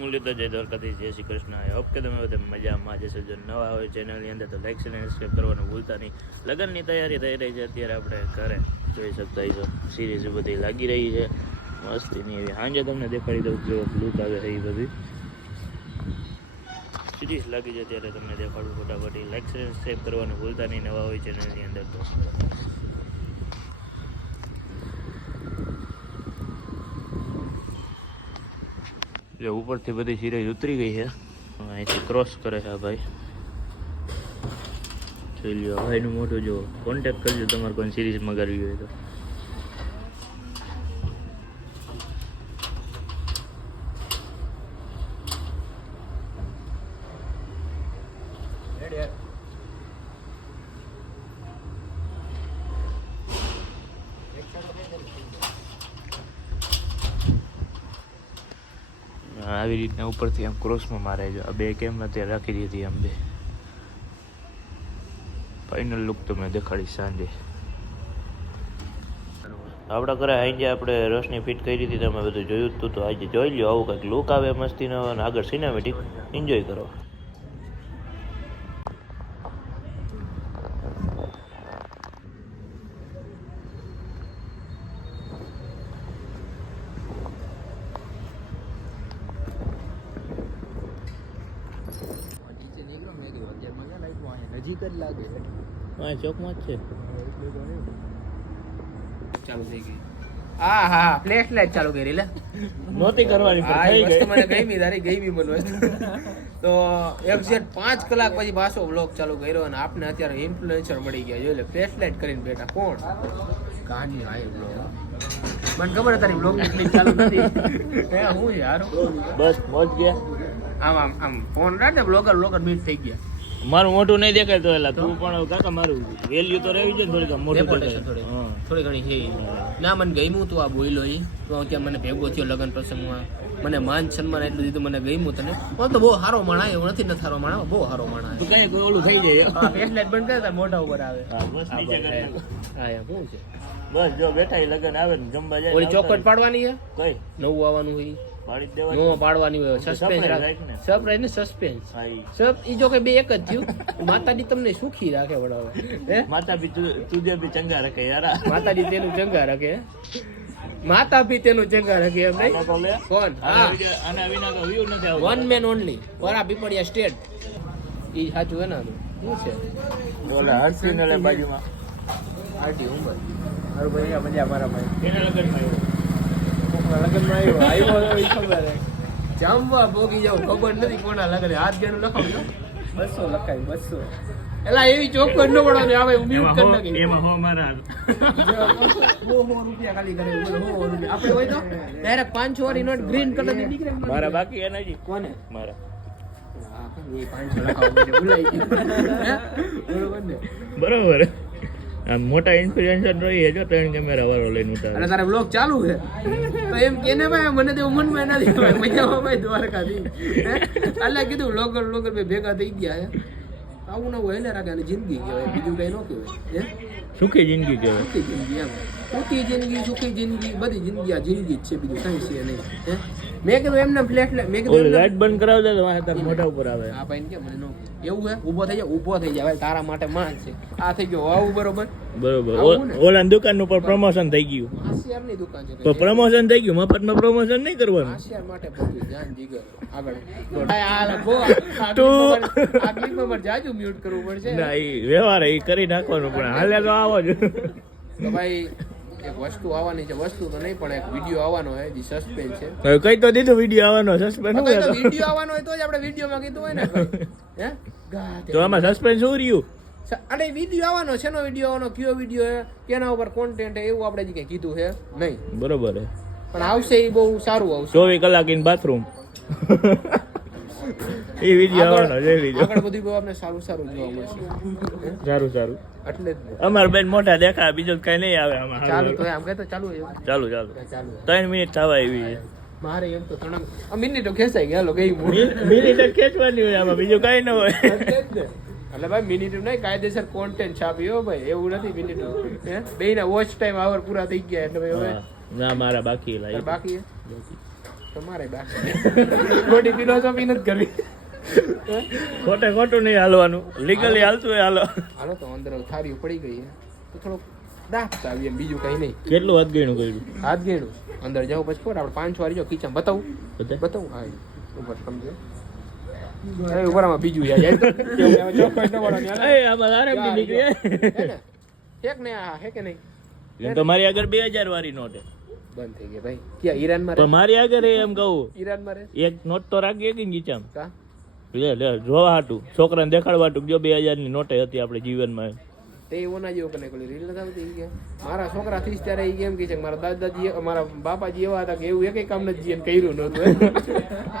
મુરલીધર જય દ્વારકાધીશ, જય Shri Krishna. I hope કે તમે બધા મજામાં જશો. જો નવા હોય ચેનલની અંદર તો લાઈક અને સબસ્ક્રાઈબ કરવાનું ભૂલતા નહીં. લગ્નની તૈયારી થઈ રહી છે અત્યારે આપણે ઘરે જોઈ શકતા છો. સિરીઝ બધી લાગી રહી છે મસ્તીની એવી. સાંજે તમને દેખાડી દઉં જો લુક આવે છે એ બધી સિરીઝ લાગી છે ત્યારે તમને દેખાડું ફટાફટ. લાઈક અને સબસ્ક્રાઈબ કરવાનું ભૂલતા નહીં નવા હોય ચેનલની અંદર તો. જો ઉપરથી બધી સિરીઝ ઉતરી ગઈ છે, અહીંથી ક્રોસ કરે છે ભાઈ. જોઈ લ્યો ભાઈનું મોટું જો. કોન્ટેક્ટ કરજો તમારે કોઈ સિરીઝ મગાવી હોય તો. આવી રીતના ઉપરથી આમ ક્રોસમાં મારે છે. આ બે કેમ અત્યારે રાખી દીધી આમ બે. ફાઇનલ લુક તમને દેખાડીશ સાંજે. આપણા ઘરે આજે આપણે રોશની ફિટ કરી હતી, તમે બધું જોયું હતું તો આજે જોઈ લો. આવું કંઈક લુક આવે મસ્તીનો અને આગળ સિનેમેટિક એન્જોય કરો. નજીક જ લાગે હા, ચોકમાં જ છે. ચાલુ થઈ ગઈ. હા હા, ફ્લેશ લાઈટ ચાલુ કરી લે. નહોતી કરવાની પણ થઈ ગઈ. વસ્તુ મને ગમી, તારી ગમી મને વસ્તુ. તો એક્ઝેક્ટ 5 કલાક પછી પાછો વ્લોગ ચાલુ કર્યો અને આપને અત્યારે ઇન્ફ્લુએન્સર મળી ગયા. જોઈ લે, ફ્લેશ લાઈટ કરીને બેઠા. કોણ? કહાની આય વ્લોગ. મને ખબર છે તારી વ્લોગ ની ક્લિપ ચાલુ નથી. હે હું યાર બસ મોજ ગયા. આમ આમ આમ ફોન રાખ ને, બ્લોગર મીટ થઈ ગયા. મારું મોટું નહીં દેખાય તો એલા તું પણ કાકા મારું વેલ્યુ તો રહેવી જોઈએ થોડી મોટું થોડી ઘણી છે. ના મને ગમ્યું તું આ બોયલો એ તો ત્યાં મને ભેગો થયો લગ્ન પ્રસંગમાં. મને માન સન્માન એટલું દીધું, મને ગમ્યું. તને તો બહુ સારો માણા એવું નથી, નથી સારો માણા, બહુ સારો માણા. તું કઈ ઓલું થઈ જાય ફેસલાઇટ બંધ કરે મોઢા ઉપર આવે. બસ નીચે કરી નાખો. હા યાર શું છે? બસ જો બેઠા લગ્ન આવે ને જમવા જાય. ઓલી ચોકટ પાડવાની છે, કઈ નવું આવવાનું હોય પાડી દેવાની. નો પાડવાની હોય. સસ્પેન્સ સરપ્રાઈઝ ને સસ્પેન્સ. સબ ઈ જો કે બે એક જ થયું. માતાજી તમને સુખી રાખે વડાવે. હે માતા ભી તુજે ભી ચંગા રાખે યાર. માતાજી તેનું ચંગા રાખે. માતા ભી તેનું ચંગા રાખે એમ નહીં. કોણ? હા, આના વિના તો વ્યૂ નથી આવતો. વન મેન ઓનલી વરા પીપળિયા સ્ટેટ. ઈ સાચું હે ને? શું છે ઓલા હર્ષી ને લે બાજુમાં આરટી ઉંમર. મારું ભાઈ મજા મારા ભાઈ કેના લગનમાં જમવા ભોગી જાવ ખબર નથી કોના લગન. હાથ ગેરું લખાવજો 200 લખાય 200. એલા એવી ચોખ્ખો ન પડવાની આવે. મ્યુટ કરી નાખી એમાં હો મારા 100 રૂપિયા ખાલી કરે. 100 રૂપિયા આપણે હોય તો ડાયરેક્ટ 500 વાળી નોટ ગ્રીન કલર ની નીકળે. મારા બાકી એના જી કોને? મારા એ 500 લખાવ મને ભૂલાઈ ગયું. બરોબર ને? બરોબર. આ મોટા ઇન્ફ્લુએન્સર જોઈએ જો 3 કેમેરા વાળો લઈને ઉતારે. અને તારે બ્લોગ ચાલુ છે તો એમ કેને ભાઈ મને તો મનમાં નથી ભાઈ મજામાં ભાઈ દ્વારકાથી. એટલે કીધું બ્લોગર બે ભેગા થઈ ગયા છે. આવું નવું એને રાખે અને જિંદગી કહેવાય, બીજું કઈ ન કહેવાય. સુખી જિંદગી કહેવાય. સુખી જિંદગી એમ. સુખી જિંદગી બધી જિંદગી આ જિંદગી જ છે, બીજું કઈ છે નહીં. મેં કીધું એમને ફ્લેટ મેં કીધું લાઈટ બંધ કરાવજે તો વાહ તાર મોઢા ઉપર આવે. હા ભાઈ કે મને નો એવું હે. ઊભો થઈ જા ભાઈ, તારા માટે માન છે. આ થઈ ગયો આવું બરોબર. ઓલા દુકાન ઉપર પ્રમોશન થઈ ગયું. આશિયાર ની દુકાન છે તો પ્રમોશન થઈ ગયું, મફતમાં પ્રમોશન નહીં કરવાનું. આશિયાર માટે પહોંચ્યું જાન જીગર આગળ. આ ક્લિપ પર જાજુ મ્યુટ કરવું પડશે. ના ઈ વ્યવહાર ઈ કરી નાખવાનું, પણ હાલે તો આવો જ. તો ભાઈ એક વસ્તુ આવવાની છે, વસ્તુ તો નહીં પણ એક વિડિયો આવવાનો છે જે સસ્પેન્સ છે. હવે કઈ તો દીધું વિડિયો આવવાનો, સસ્પેન્સ તો વિડિયો આવવાનો હોય તો જ આપણે વિડિયોમાં કીધું હોય ને ભાઈ. હે તો આમાં સસ્પેન્સ શું રહ્યું? અરે વિડિયો આવવાનો છે, નો વિડિયો આવવાનો, કયો વિડિયો છે, કેના ઉપર કોન્ટેન્ટ છે, એવું આપણે જે કઈ કીધું છે નહીં. બરોબર છે, પણ આવશે એ બહુ સારું આવશે. 24 કલાક ઇન બાથરૂમ એ વિડિયો આવવાનો છે. વિડિયો આગળ બધું બહુ આપણે સારું જોવા મળશે. સારું એટલે જ અમાર બેન મોટા દેખા, બીજું કઈ નહીં આવે આમાં. ચાલુ તો આમ કહેતો ચાલુ 3 મિનિટ થવા આવી છે મારે. એમ તો 3 મિનિટો ખેંચાઈ ગયા. લોકો મિનિટ જ ખેંચવાની હોય આમાં, બીજું કઈ ન હોય. એટલે ભાઈ મિનિટ નહીં, કાયદેસર કોન્ટેન્ટ છાપ્યો ભાઈ, એવું નથી મિનિટ. બે ના વોચ ટાઈમ આવર પૂરા થઈ ગયા એટલે ભાઈ હવે ના મારા બાકી બાકી તમારે બાકી ખોટી ફિલોસોફી નથી કરવી. ખોટે ખોટું નહીં હાલવાનું, લીગલી હાલતું હોય હાલો. હાલો તો અંદર થાળી પડી ગઈ તો થોડોક દાંત આવી એમ, બીજું કઈ નહીં. કેટલું હાથ ગયણું કર્યું? હાથ ગેડું અંદર જાવ પછી ખબર આપણે 5 વાર જો ખીચામ બતાવું બતાય. બતાવું. હા ઉપર સમજો. અરે ઉપરમાં બીજું યાર યાર તો ચોક્કસ ન બોલો ને. એ આમાં આરામથી નીકળી હે ને હેક ને આ હે કે નહીં? એમ તો મારી આગળ 2000 વાળી નોટ હે. બંધ થઈ ગઈ ભાઈ. ક્યાં ઈરાનમાં પણ રહે? મારી આગળ એમ કહું ઈરાનમાં રહે એક નોટ તો રાખી હતી ને ગીચામ. કા લે જોવા હાટું છોકરાને દેખાડવા હાટું જો 2000 ની નોટે હતી આપણે જીવનમાં. તે એવો ના જેવો કને કોલી રીલ નથી આવતી કે મારા છોકરા થીસ ત્યારે ઈ કેમ કે છે કે મારા દાદાજી મારા બાપાજી એવા હતા કે એવું એકેય કામ નથી જીવન કર્યું નહોતું.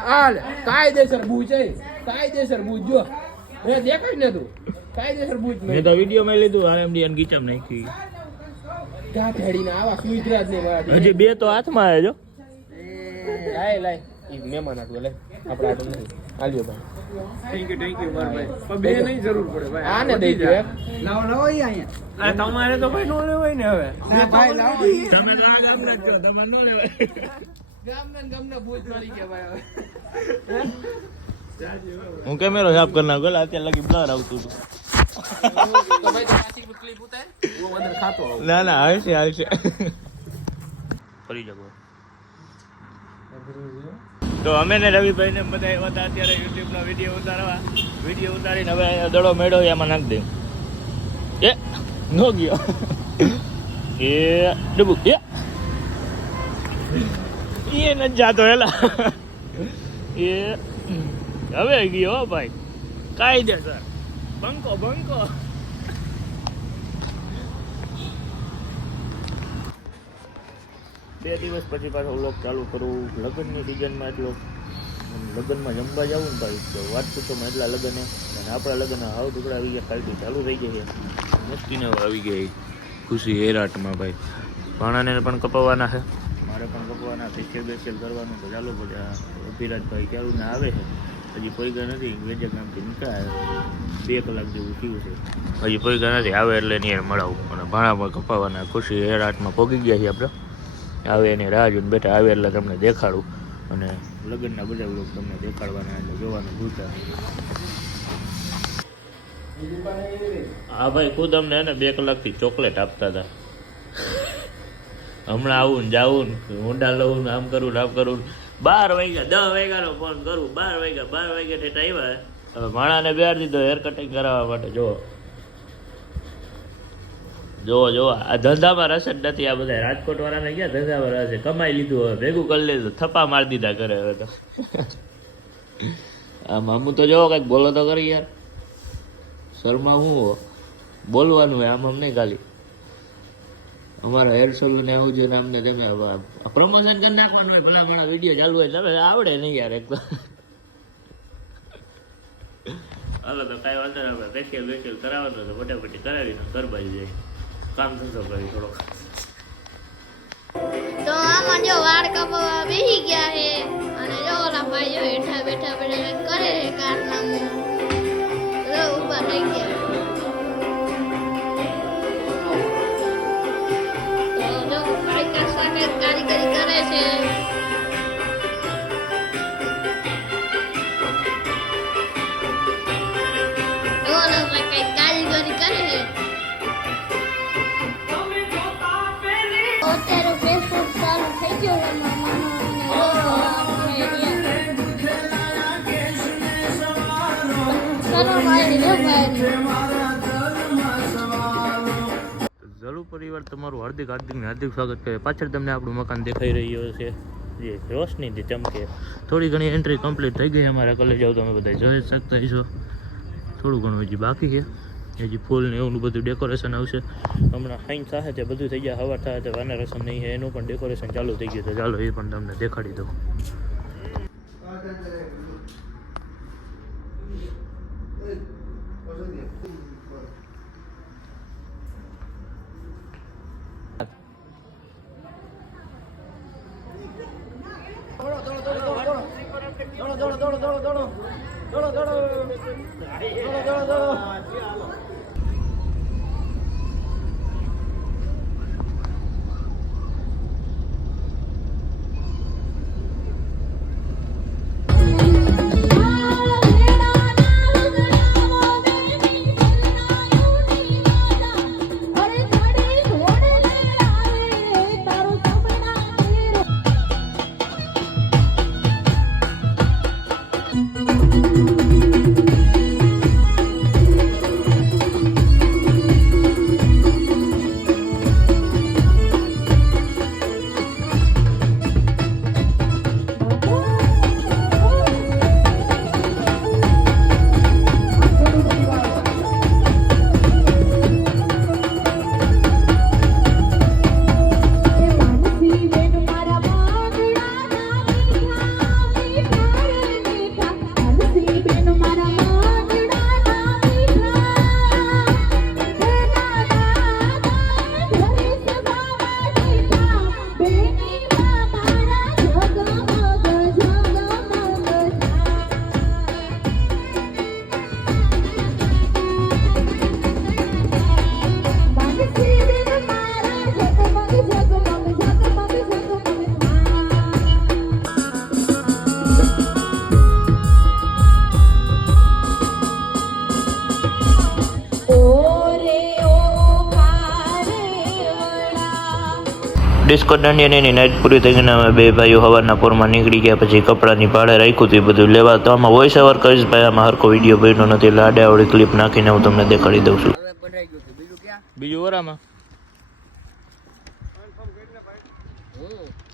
હાલ કાયદેસર બૂજ છે, કાયદેસર બૂજ જો એ દેખાય ને તું કાયદેસર બૂજ મેં તો વિડીયો માં લીધું આરએમડી અને ગીચામ નાખી. ક્યાં ઠેડીને આવા સુઈદ્રાજ ને મારા હજી 2 તો હાથમાં આવે જો. લાય લાય ઈ મહેમાન આટલું લે આપણે આટલું નહીં આલ્યો ભાઈ. થેન્ક યુ માર ભાઈ. પણ બે નહીં જરૂર પડે ભાઈ. આને દઈ દો એક. લાવો લાવો અહીંયા. આ તમારે તો ભાઈ નો લેવાય ને હવે. ભાઈ લાવો. તમે તો આ ગામના જ છો, તમારે ન લેવાય. ગામના ભૂજ મળી ગયા ભાઈ હવે. હું કેમેરો સાફ કરી નાખું અત્યારે લગી બ્લર આવતું હતું. તો ભાઈ પાછી ક્લિપ ઉતાર હું અંદર ખાતો આવું. ના ના હાલશે હાલશે. ફરી જગો. તો અમે ને રવિભાઈ ને બધા એવા હતા અત્યારે યુટ્યુબ નો વિડીયો ઉતારીને હવે દડો મેળો એમાં નાખી દે. એ નો ગયો એ ડબુ એ ન જાતો હેલા એ હવે ગયો ભાઈ કાયદેસર બંકો બંકો. બે દિવસ પછી પાછો વ્લોગ ચાલુ કરું. લગ્નની સિઝનમાં એટલો લગ્નમાં જમવા જવું ને ભાઈ તો વાત પૂછોમાં એટલા લગ્ન અને આપણા લગ્ન હાવ ટુકડા આવી ગયા. કાલથી ચાલુ થઈ ગઈ છે મસ્તીને આવી ગઈ ખુશી હેરાટમાં ભાઈ. ભાણાને પણ કપાવવાના છે, મારે પણ કપાવવાના. ફેશિયલ કરવાનું તો ચાલુ બધા અભિરાજભાઈ ચાલુ ને આવે છે. હજી પોઈગા નથી, વેજે ગામથી નીકળ્યા 2 કલાક જેવું થયું છે. હજી પોઈગા નથી, આવે એટલે નિયર મળાવું. અને ભાણા પણ કપાવવાના. ખુશી હેરાટમાં પહોંચી ગયા છીએ આપણે. આવે એની રાહ જોઈને બેઠા, આવે એટલે તમને દેખાડું. અને લગ્નના બધા લોકો તમને દેખાડવાના એટલે જોવાનું ભૂલતા. હા ભાઈ ખુદ અમને એને 2 કલાકથી ચોકલેટ આપતા હતા. હમણાં આવું ને જાવું ને ઊંડા લઉં ને આમ કરું ને આમ કરું. 12 વાગ્યા 10 વાગ્યાનો ફોન કરું, 12 વાગ્યા ઠેઠ આવ્યા. હવે માણાને બેહાડી દીધો હેર કટિંગ કરાવવા માટે. જો આ ધંધામાં રસ જ નથી. આ બધા રાજકોટ વાળાને ક્યાં ધંધામાં રસ છે? કમાઈ લીધું, હવે ભેગું કરી લીધું, થપ્પા મારી દીધા કરે હવે તો. આ મામું તો જોવો કંઈક બોલો તો કરી યાર. શર્મા હું બોલવાનું હોય આમ નહીં ખાલી. અમારા હેર સલૂન આવું જોઈએ ને અમને તમે પ્રમોશન કરી નાખવાનું હોય. ભલા મારા વિડીયો ચાલુ હોય તમે આવડે નહીં યાર એક તો. હાલો તો કાંઈ વાંધો નહીં, આપણે ફેશિયલ કરાવવાનું તો ફટાફટી કરાવીને ઘર બાજુ જાય કામ ધંધો કરી થોડોક. તો આમાં જો વાળ કપાવવા બેસી ગયા છે અને જો ઓલા ભાઈ જો હેઠા બેઠા કરે છે કારનામું. તો ઊભા થઈ ગયા. તો જો કારીગર સાથે કારીગરી કરે છે. જો ઓલા ભાઈ કઈ કારીગરી કરે છે. અત્યારે ફેસબુક ચાલુ થઈ ગયો છે ઝલુ પરિવાર તમારું હાર્દિક સ્વાગત કરે. પાછળ તમને આપણું મકાન દેખાઈ રહ્યું છે જે રોશનીથી ચમકે. થોડી ઘણી એન્ટ્રી કમ્પ્લીટ થઈ ગઈ અમારા કલે જાવ તમે બધા જોઈ શકતા હશો. થોડું ઘણું હજી બાકી છે. હજી ફૂલ ને એવું બધું ડેકોરેશન આવશે હમણાં. હાઈન સાથે છે બધું થઈ ગયા. હવા થાય વાના રસમ નહીં છે એનું પણ ડેકોરેશન ચાલુ થઈ ગયું. તો ચાલો એ પણ તમને દેખાડી દઉં. ડિસ્કો દાંડિયાની એની નાઇટ પૂરી થઈ ગઈને અમે બે ભાઈઓ સવારના પોરમાં નીકળી ગયા. પછી કપડાની ભાડે રાખ્યું હતું એ બધું લેવા. તો આમાં વોઇસ ઓવર કરીશ ભાઈ, આમાં હરખો વિડીયો બન્યો નથી એટલે આડે આવડી ક્લિપ નાખીને હું તમને દેખાડી દઉં છું. બીજું વરામાં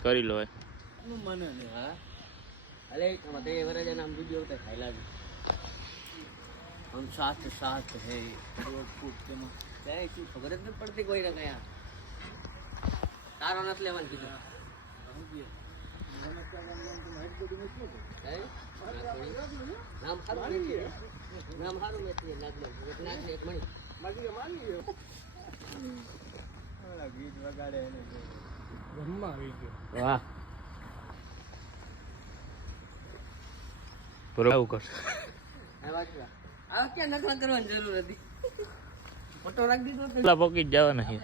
કરી લો हम साथ साथ है खबर જ નથી પડતી કોઈ ને કયા તારો નથી લેવાનું કીધું નામ સારું નથી એક મણી ગીત વગાડે વાહ બરાબર કર આ ક્યાં નકલા કરવાની જરૂર હતી ફોટો રાખી દીધો પોકી જ જવાના છે.